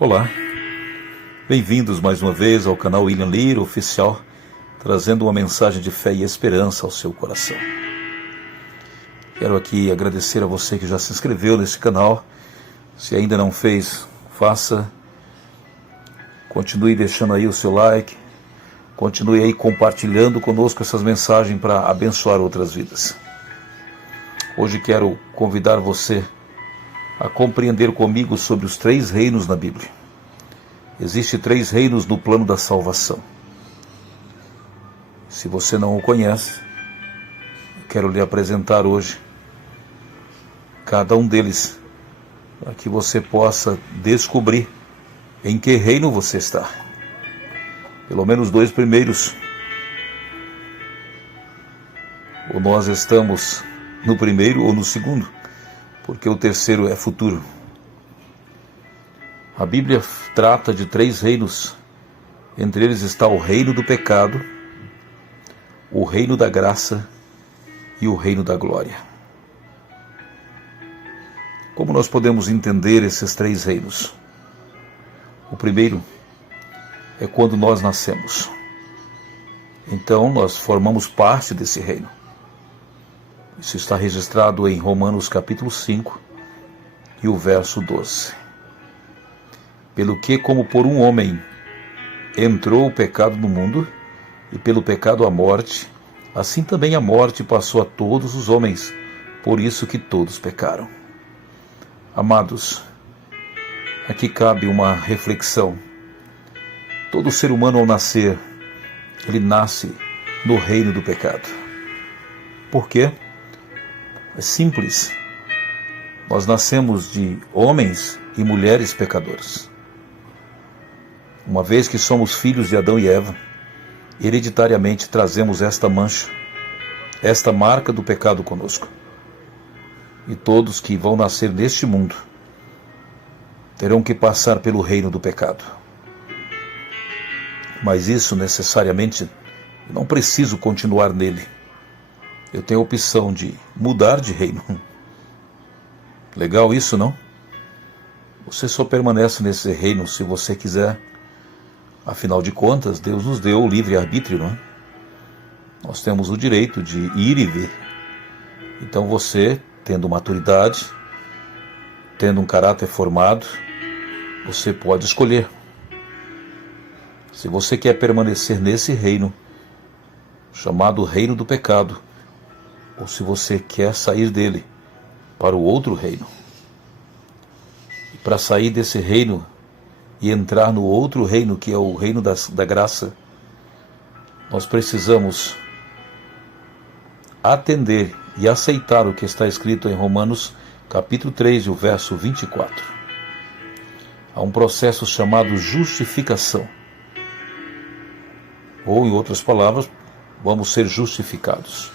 Olá, bem-vindos mais uma vez ao canal William Lira Oficial, trazendo uma mensagem de fé e esperança ao seu coração. Quero aqui agradecer a você que já se inscreveu nesse canal. Se ainda não fez, faça. Continue deixando aí o seu like, continue aí compartilhando conosco essas mensagens para abençoar outras vidas. Hoje quero convidar você a compreender comigo sobre os 3 reinos na Bíblia. Existem 3 reinos no plano da salvação. Se você não o conhece, eu quero lhe apresentar hoje cada um deles, para que você possa descobrir em que reino você está. Pelo menos 2 primeiros. Ou nós estamos no primeiro ou no segundo, porque o terceiro é futuro. A Bíblia trata de 3 reinos. Entre eles está o reino do pecado, o reino da graça e o reino da glória. Como nós podemos entender esses 3 reinos? O primeiro é quando nós nascemos. Então nós formamos parte desse reino. Isso está registrado em Romanos capítulo 5 e o verso 12. Pelo que, como por um homem entrou o pecado no mundo, e pelo pecado a morte, assim também a morte passou a todos os homens, por isso que todos pecaram. Amados, aqui cabe uma reflexão. Todo ser humano ao nascer, ele nasce no reino do pecado. Por quê? É simples. Nós nascemos de homens e mulheres pecadores. Uma vez que somos filhos de Adão e Eva, hereditariamente trazemos esta mancha, esta marca do pecado conosco. E todos que vão nascer neste mundo terão que passar pelo reino do pecado. Mas isso necessariamente não preciso continuar nele. Eu tenho a opção de mudar de reino. Legal isso, não? Você só permanece nesse reino se você quiser. Afinal de contas, Deus nos deu o livre-arbítrio, não é? Nós temos o direito de ir e vir. Então você, tendo maturidade, tendo um caráter formado, você pode escolher. Se você quer permanecer nesse reino, chamado reino do pecado, ou se você quer sair dele para o outro reino. E para sair desse reino e entrar no outro reino, que é o reino da graça, nós precisamos atender e aceitar o que está escrito em Romanos capítulo 3, e o verso 24. Há um processo chamado justificação. Ou, em outras palavras, vamos ser justificados.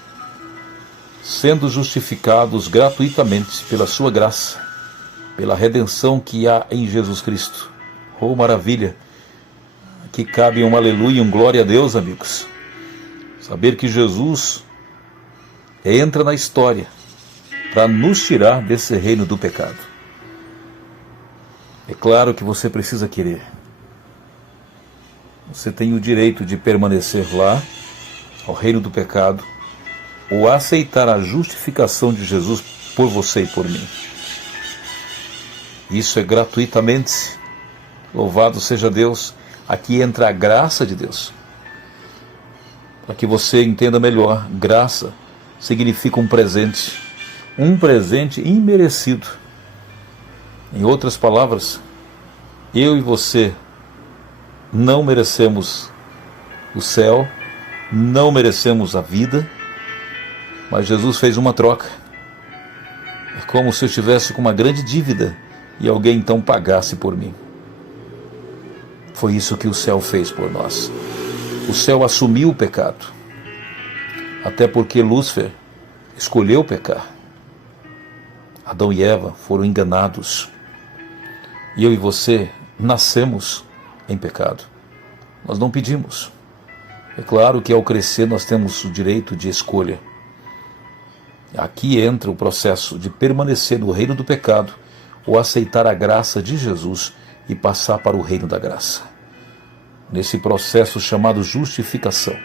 Sendo justificados gratuitamente pela sua graça, pela redenção que há em Jesus Cristo. Oh, maravilha! Aqui cabe um aleluia e um glória a Deus, amigos. Saber que Jesus entra na história para nos tirar desse reino do pecado. É claro que você precisa querer. Você tem o direito de permanecer lá, ao reino do pecado, ou aceitar a justificação de Jesus por você e por mim. Isso é gratuitamente. Louvado seja Deus. Aqui entra a graça de Deus. Para que você entenda melhor, graça significa um presente imerecido. Em outras palavras, eu e você não merecemos o céu, não merecemos a vida, mas Jesus fez uma troca. É como se eu estivesse com uma grande dívida e alguém então pagasse por mim. Foi isso que o céu fez por nós. O céu assumiu o pecado, até porque Lúcifer escolheu pecar. Adão e Eva foram enganados. E eu e você nascemos em pecado. Nós não pedimos. É claro que ao crescer nós temos o direito de escolha. Aqui entra o processo de permanecer no reino do pecado ou aceitar a graça de Jesus e passar para o reino da graça. Nesse processo chamado justificação,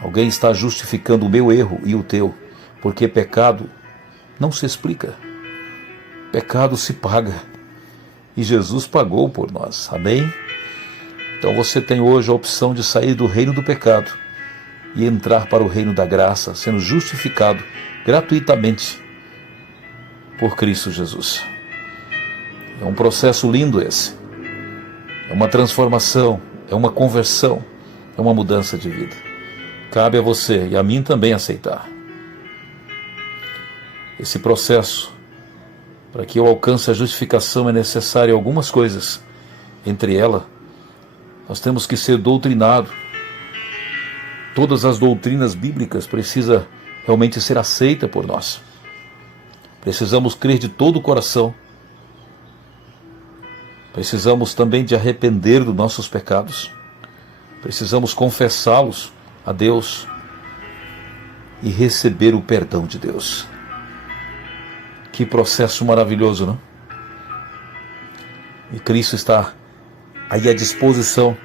alguém está justificando o meu erro e o teu, porque pecado não se explica. Pecado se paga. E Jesus pagou por nós. Amém? Então você tem hoje a opção de sair do reino do pecado e entrar para o reino da graça, sendo justificado gratuitamente por Cristo Jesus. É um processo lindo esse. É uma transformação, é uma conversão, é uma mudança de vida. Cabe a você e a mim também aceitar. Esse processo, para que eu alcance a justificação, é necessário algumas coisas. Entre elas, nós temos que ser doutrinados. Todas as doutrinas bíblicas precisam realmente ser aceitas por nós. Precisamos crer de todo o coração. Precisamos também de arrepender dos nossos pecados. Precisamos confessá-los a Deus e receber o perdão de Deus. Que processo maravilhoso, não? E Cristo está aí à disposição.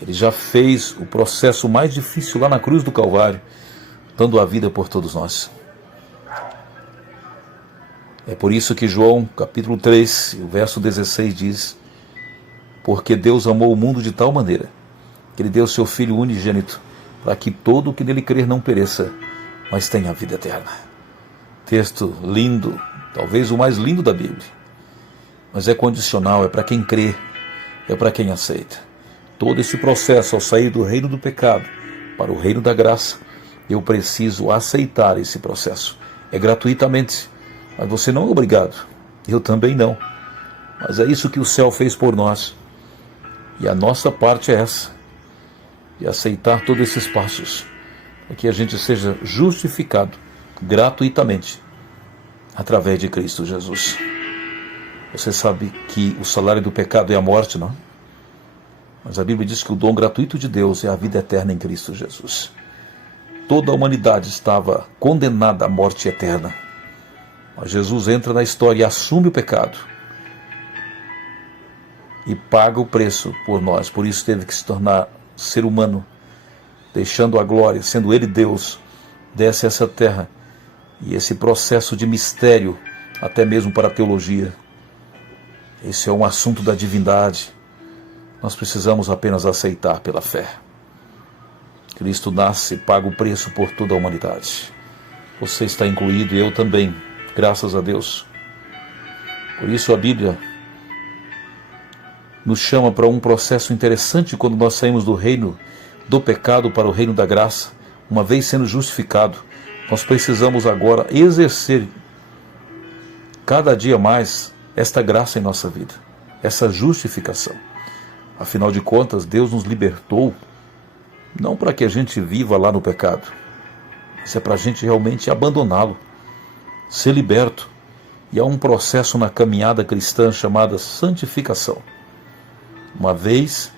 Ele já fez o processo mais difícil lá na cruz do Calvário, dando a vida por todos nós. É por isso que João, capítulo 3, o verso 16 diz: porque Deus amou o mundo de tal maneira, que Ele deu seu Filho unigênito, para que todo o que nele crer não pereça, mas tenha a vida eterna. Texto lindo, talvez o mais lindo da Bíblia. Mas é condicional, é para quem crê, é para quem aceita. Todo esse processo, ao sair do reino do pecado para o reino da graça, eu preciso aceitar esse processo. É gratuitamente, mas você não é obrigado. Eu também não. Mas é isso que o céu fez por nós. E a nossa parte é essa, de aceitar todos esses passos, para que a gente seja justificado gratuitamente através de Cristo Jesus. Você sabe que o salário do pecado é a morte, não? Mas a Bíblia diz que o dom gratuito de Deus é a vida eterna em Cristo Jesus. Toda a humanidade estava condenada à morte eterna. Mas Jesus entra na história e assume o pecado e paga o preço por nós. Por isso teve que se tornar ser humano, deixando a glória, sendo Ele Deus, desce a essa terra. E esse processo de mistério, até mesmo para a teologia, esse é um assunto da divindade. Nós precisamos apenas aceitar pela fé. Cristo nasce e paga o preço por toda a humanidade. Você está incluído e eu também, graças a Deus. Por isso a Bíblia nos chama para um processo interessante quando nós saímos do reino do pecado para o reino da graça. Uma vez sendo justificado, nós precisamos agora exercer cada dia mais esta graça em nossa vida, essa justificação. Afinal de contas, Deus nos libertou, não para que a gente viva lá no pecado, mas é para a gente realmente abandoná-lo, ser liberto. E há um processo na caminhada cristã chamada santificação. Uma vez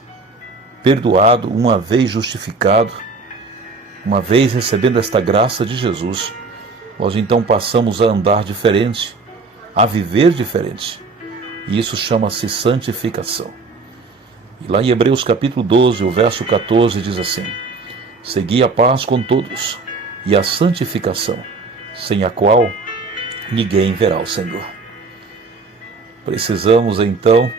perdoado, uma vez justificado, uma vez recebendo esta graça de Jesus, nós então passamos a andar diferente, a viver diferente. E isso chama-se santificação. E lá em Hebreus capítulo 12, o verso 14 diz assim: segui a paz com todos e a santificação, sem a qual ninguém verá o Senhor. Precisamos então,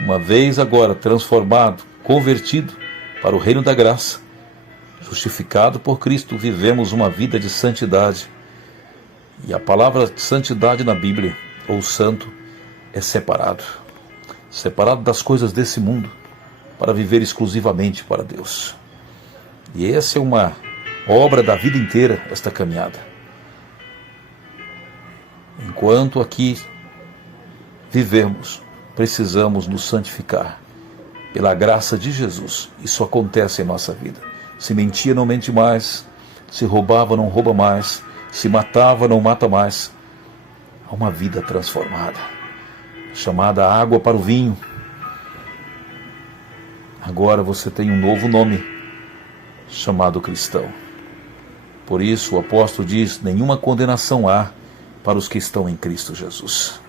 uma vez agora transformado, convertido para o reino da graça, justificado por Cristo, vivemos uma vida de santidade. E a palavra santidade na Bíblia, ou santo, é separado das coisas desse mundo, para viver exclusivamente para Deus. E essa é uma obra da vida inteira, esta caminhada. Enquanto aqui vivemos, precisamos nos santificar pela graça de Jesus. Isso acontece em nossa vida. Se mentia, não mente mais. Se roubava, não rouba mais. Se matava, não mata mais. Há uma vida transformada, chamada água para o vinho. Agora você tem um novo nome, chamado cristão. Por isso o apóstolo diz: nenhuma condenação há para os que estão em Cristo Jesus.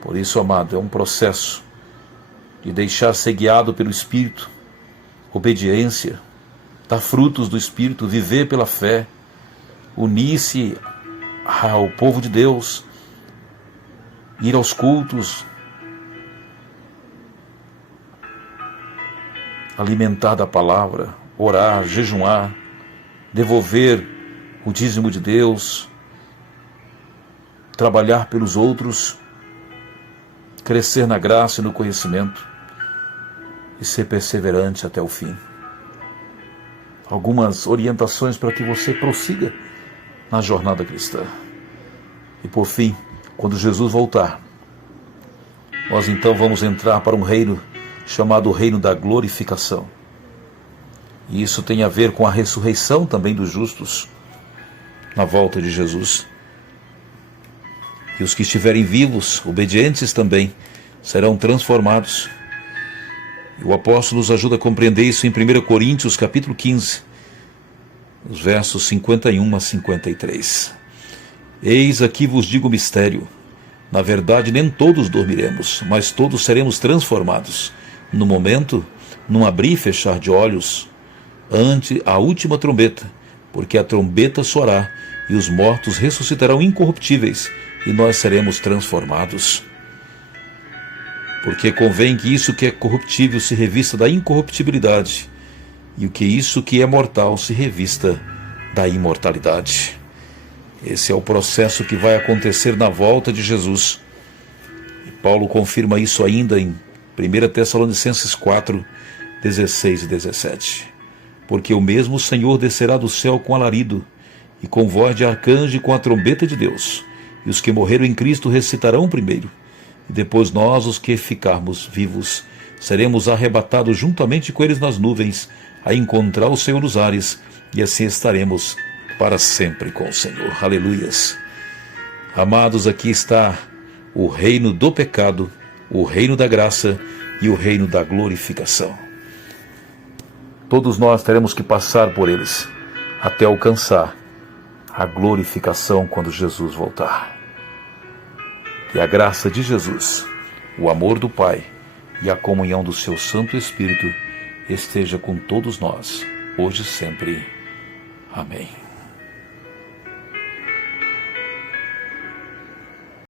Por isso, amado, é um processo de deixar ser guiado pelo Espírito, obediência, dar frutos do Espírito, viver pela fé, unir-se ao povo de Deus, ir aos cultos, alimentar da palavra, orar, jejuar, devolver o dízimo de Deus, trabalhar pelos outros, crescer na graça e no conhecimento e ser perseverante até o fim. Algumas orientações para que você prossiga na jornada cristã. E por fim, quando Jesus voltar, nós então vamos entrar para um reino chamado Reino da Glorificação. E isso tem a ver com a ressurreição também dos justos na volta de Jesus. E os que estiverem vivos, obedientes também, serão transformados. E o apóstolo nos ajuda a compreender isso em 1 Coríntios capítulo 15, os versos 51 a 53. Eis aqui vos digo o mistério. Na verdade, nem todos dormiremos, mas todos seremos transformados. No momento, num abrir e fechar de olhos, ante a última trombeta, porque a trombeta soará, e os mortos ressuscitarão incorruptíveis, e nós seremos transformados. Porque convém que isso que é corruptível se revista da incorruptibilidade, e o que isso que é mortal se revista da imortalidade. Esse é o processo que vai acontecer na volta de Jesus. E Paulo confirma isso ainda em 1 Tessalonicenses 4, 16 e 17. Porque o mesmo Senhor descerá do céu com alarido, e com voz de arcanjo e com a trombeta de Deus, e os que morreram em Cristo ressuscitarão primeiro, e depois nós, os que ficarmos vivos, seremos arrebatados juntamente com eles nas nuvens, a encontrar o Senhor nos ares, e assim estaremos para sempre com o Senhor. Aleluias. Amados, aqui está o reino do pecado, o reino da graça e o reino da glorificação. Todos nós teremos que passar por eles até alcançar a glorificação quando Jesus voltar. Que a graça de Jesus, o amor do Pai e a comunhão do seu Santo Espírito esteja com todos nós, hoje e sempre. Amém.